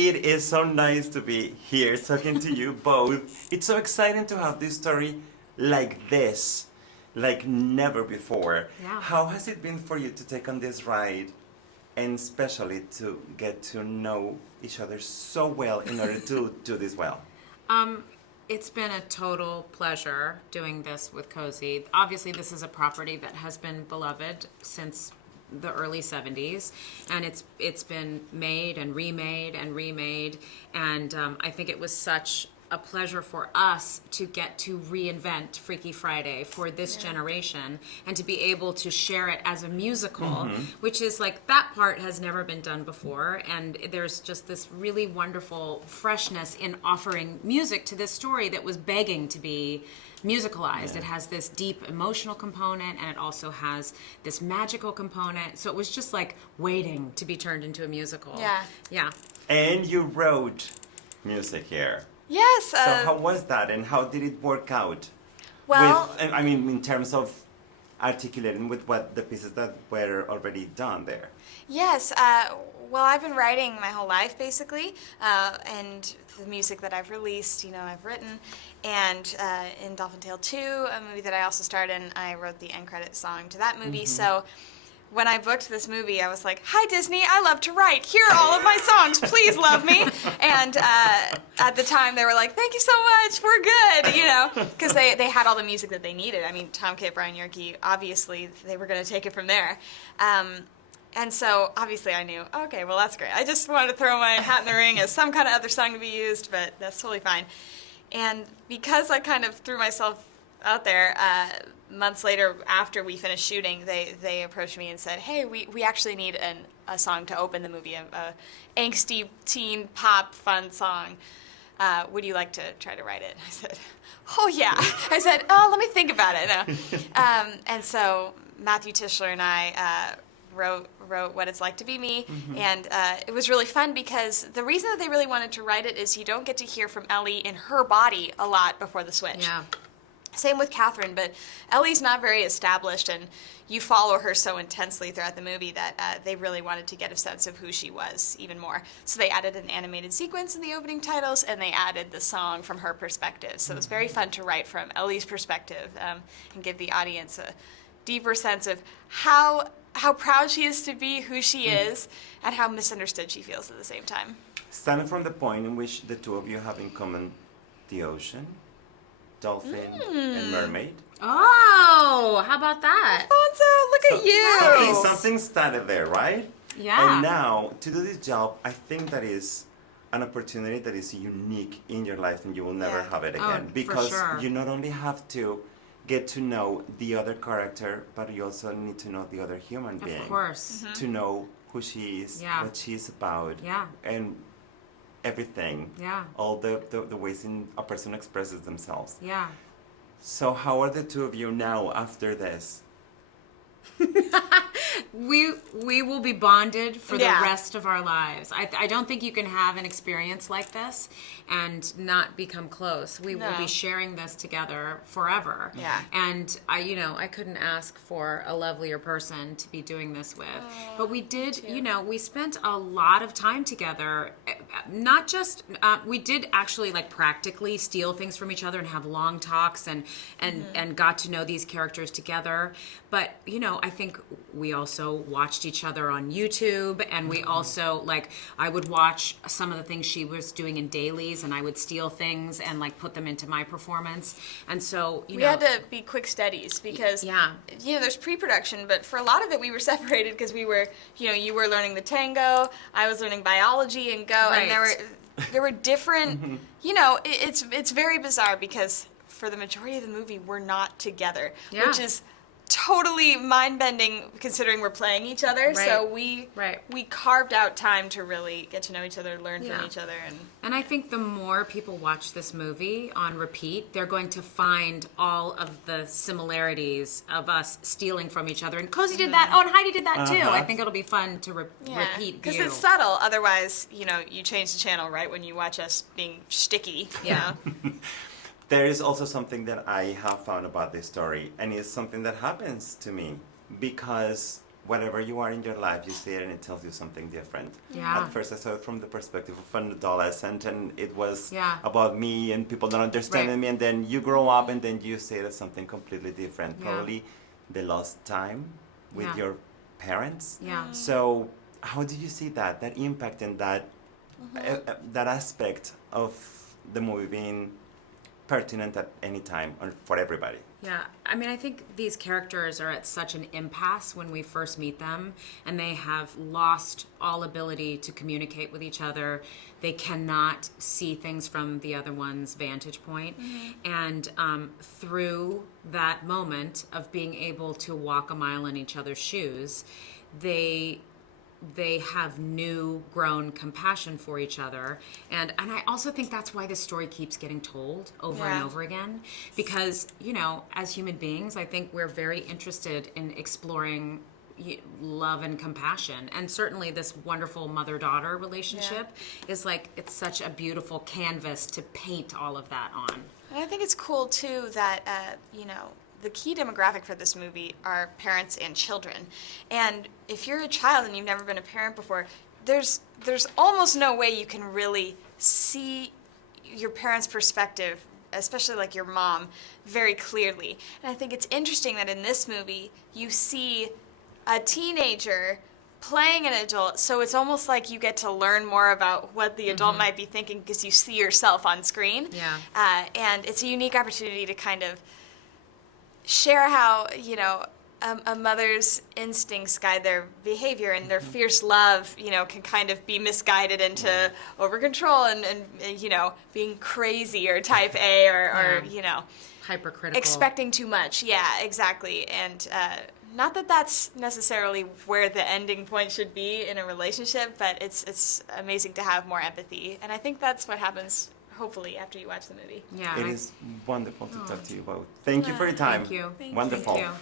It is so nice to be here talking to you both. It's so exciting to have this story like this, like never before. Yeah. How has it been for you to take on this ride, and especially to get to know each other so well in order to do this well? It's been a total pleasure doing this with Cozi. Obviously, this is a property that has been beloved since the early 70s, and it's been made and remade, and I think it was such a pleasure for us to get to reinvent Freaky Friday for this generation and to be able to share it as a musical, which is like, that part has never been done before, and there's just this really wonderful freshness in offering music to this story that was begging to be musicalized. It has this deep emotional component, and it also has this magical component, so it was just like waiting to be turned into a musical. Yeah. And you wrote music here. Yes. So how was that, and how did it work out? Well, I mean, in terms of articulating with what the pieces that were already done there. yes. Well, I've been writing my whole life, basically, and the music that I've released, I've written. And in Dolphin Tale 2, a movie that I also starred in, I wrote the end credit song to that movie. So when I booked this movie, I was like, "Hi, Disney, I love to write. Here are all of my songs. Please love me." And at the time, they were like, "Thank you so much. We're good," because they had all the music that they needed. I mean, Tom Kitt, Brian Yerke, obviously, they were going to take it from there. And so, obviously, I knew, okay, well, that's great. I just wanted to throw my hat in the ring as some kind of other song to be used, but that's totally fine. And because I kind of threw myself out there, months later, after we finished shooting, they approached me and said, "Hey, we actually need a song to open the movie, a angsty teen pop fun song. Would you like to try to write it?" I said, "Oh, yeah." I said, "Oh, let me think about it." And so Matthew Tischler and I wrote What It's Like to Be Me, and it was really fun because the reason that they really wanted to write it is you don't get to hear from Ellie in her body a lot before the switch. Yeah. Same with Catherine, but Ellie's not very established, and you follow her so intensely throughout the movie that they really wanted to get a sense of who she was even more. So they added an animated sequence in the opening titles, and they added the song from her perspective. So it was very fun to write from Ellie's perspective and give the audience a deeper sense of how proud she is to be who she is and how misunderstood she feels at the same time. Starting from the point in which the two of you have in common the ocean, dolphin, and mermaid. Oh, how about that? Alfonso, look at you! Something started there, right? Yeah. And now, to do this job, I think that is an opportunity that is unique in your life, and you will never have it again. for Because sure. you not only have to get to know the other character, but you also need to know the other human being. Of course. To know who she is, what she's about, and everything. Yeah. All the ways in a person expresses themselves. Yeah. So how are the two of you now after this? We will be bonded for the Yeah. rest of our lives. I don't think you can have an experience like this and not become close. We will No. be sharing this together forever. Yeah. And I couldn't ask for a lovelier person to be doing this with. But we did, we spent a lot of time together. Not just, we did actually like practically steal things from each other and have long talks and got to know these characters together. But, I think we also watched each other on YouTube, and we also, I would watch some of the things she was doing in dailies, and I would steal things and, put them into my performance. And so, We had to be quick studies because, there's pre-production, but for a lot of it we were separated because we were, you were learning the tango, I was learning biology and Go, and there were different, it's very bizarre because for the majority of the movie we're not together, which is totally mind-bending considering we're playing each other. Right. So we carved out time to really get to know each other, learn from each other. And I think the more people watch this movie on repeat, they're going to find all of the similarities of us stealing from each other. And Cozi did that. Oh, and Heidi did that too. I think it'll be fun to repeat because view. it's subtle. Otherwise, you change the channel right when you watch us being shticky. Yeah. There is also something that I have found about this story, and it's something that happens to me because whatever you are in your life, you see it and it tells you something different. Yeah. At first I saw it from the perspective of an adolescent, and it was Yeah. about me and people not understanding Right. me, and then you grow up and then you see it as something completely different. Yeah. Probably the lost time with Yeah. your parents. Yeah. So how did you see that impact and that that aspect of the movie being pertinent at any time or for everybody? Yeah, I mean, I think these characters are at such an impasse when we first meet them, and they have lost all ability to communicate with each other. They cannot see things from the other one's vantage point. And through that moment of being able to walk a mile in each other's shoes, they have new grown compassion for each other, and I also think that's why this story keeps getting told over and Yeah. over again, because as human beings, I think we're very interested in exploring love and compassion, and certainly this wonderful mother-daughter relationship is like, it's such a beautiful canvas to paint all of that on. And I think it's cool too that the key demographic for this movie are parents and children. And if you're a child and you've never been a parent before, there's almost no way you can really see your parents' perspective, especially like your mom, very clearly. And I think it's interesting that in this movie you see a teenager playing an adult, so it's almost like you get to learn more about what the adult might be thinking because you see yourself on screen. Yeah. And it's a unique opportunity to kind of share how a mother's instincts guide their behavior, and their fierce love can kind of be misguided into over control and being crazy or type A or Hypercritical. expecting too much. Yeah, exactly. And not that that's necessarily where the ending point should be in a relationship, but it's amazing to have more empathy, and I think that's what happens hopefully after you watch the movie. Yeah. It is wonderful to talk to you both. Thank you for your time. Thank you. Thank you. Wonderful. Thank you.